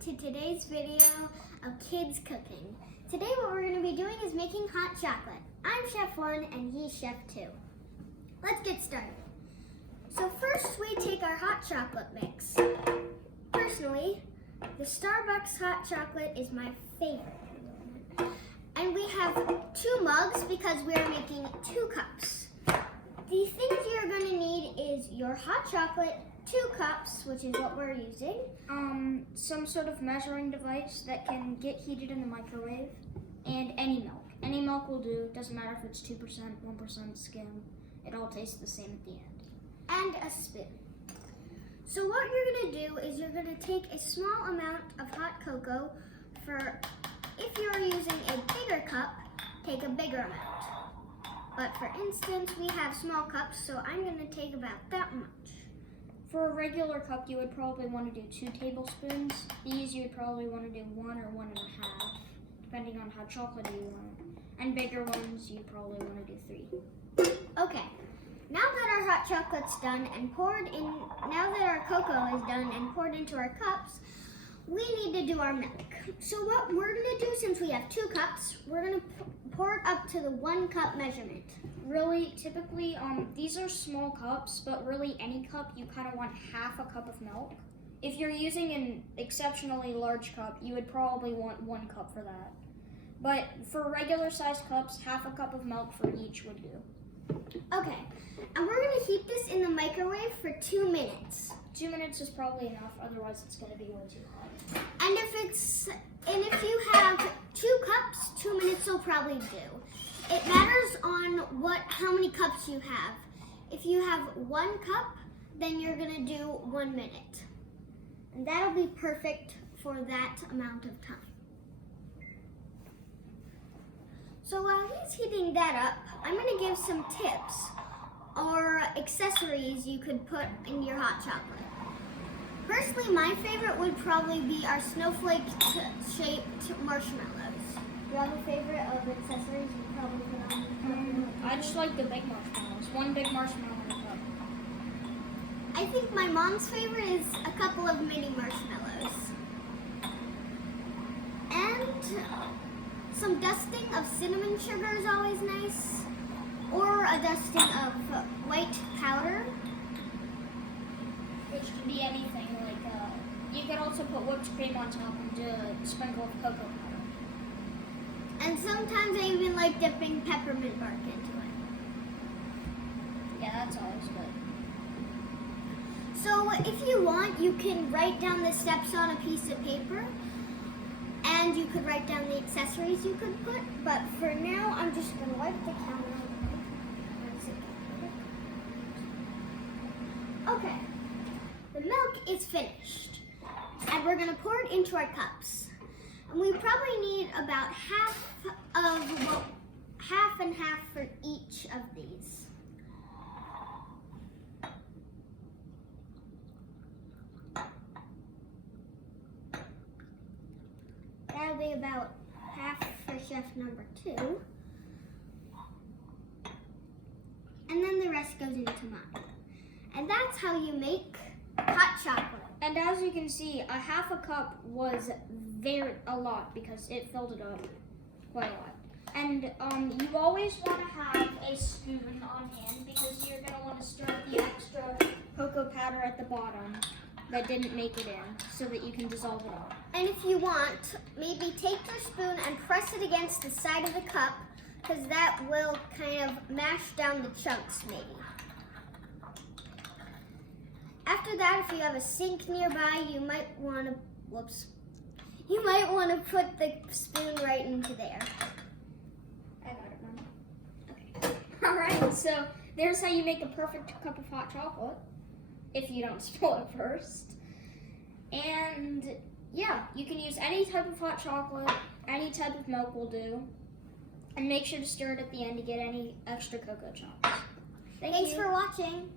to today's video of kids cooking. Today what we're going to be doing is making hot chocolate. I'm Chef 1 and he's Chef 2. Let's get started. So first we take our hot chocolate mix. Personally, the Starbucks hot chocolate is my favorite. And we have 2 mugs because we are making 2 cups. The things you're going to need is your hot chocolate, 2 cups, which is what we're using. Some sort of measuring device that can get heated in the microwave, and any milk. Any milk will do, doesn't matter if it's 2%, 1% skim. It all tastes the same at the end. And a spoon. So what you're going to do is you're going to take a small amount of hot cocoa. If you're using a bigger cup, take a bigger amount. But for instance, we have small cups, so I'm going to take about that much. For a regular cup, you would probably want to do 2 tablespoons. These you would probably want to do 1 or 1.5, depending on how chocolatey you want it. And bigger ones, you'd probably want to do 3. Okay, now that our hot chocolate's done and now that our cocoa is done and poured into our cups, we need to do our milk. So what we're going to do, since we have 2 cups, we're going to pour it up to the 1 cup measurement. Really, typically, these are small cups, but really any cup, you kind of want half a cup of milk. If you're using an exceptionally large cup, you would probably want 1 cup for that. But for regular sized cups, half a cup of milk for each would do. Okay, and we're going to heat this in the microwave for 2 minutes. 2 minutes is probably enough, otherwise it's going to be way too hot. And if you have 2 cups, 2 minutes will probably do. It matters on how many cups you have. If you have 1 cup, then you're gonna do 1 minute. And that'll be perfect for that amount of time. So while he's heating that up, I'm gonna give some tips or accessories you could put in your hot chocolate. Personally, my favorite would probably be our snowflake-shaped marshmallows. Do you have a favorite of accessories you probably put on? I just like the big marshmallows. 1 big marshmallow in a cup. I think my mom's favorite is a couple of mini marshmallows. And some dusting of cinnamon sugar is always nice. Or a dusting of white powder. Which can be anything, like, you could also put whipped cream on top and do a sprinkle of cocoa powder. And sometimes I even like dipping peppermint bark into it. Yeah, that's always good. So if you want, you can write down the steps on a piece of paper. And you could write down the accessories you could put. But for now, I'm just going to wipe the counter. Okay. The milk is finished. And we're going to pour it into our cups. And we probably need about half and half for each of these. That'll be about half for chef number 2. And then the rest goes into mine. And that's how you make hot chocolate. And as you can see, a half a cup was a lot because it filled it up quite a lot. And you always want to have a spoon on hand because you're going to want to stir the extra cocoa powder at the bottom that didn't make it in so that you can dissolve it all. And if you want, maybe take your spoon and press it against the side of the cup because that will kind of mash down the chunks maybe. After that, if you have a sink nearby, you might want to put the spoon right into there. I got it, Mom. Okay. All right, so there's how you make a perfect cup of hot chocolate if you don't spill it first. And yeah, you can use any type of hot chocolate, any type of milk will do. And make sure to stir it at the end to get any extra cocoa chunks. Thanks for watching.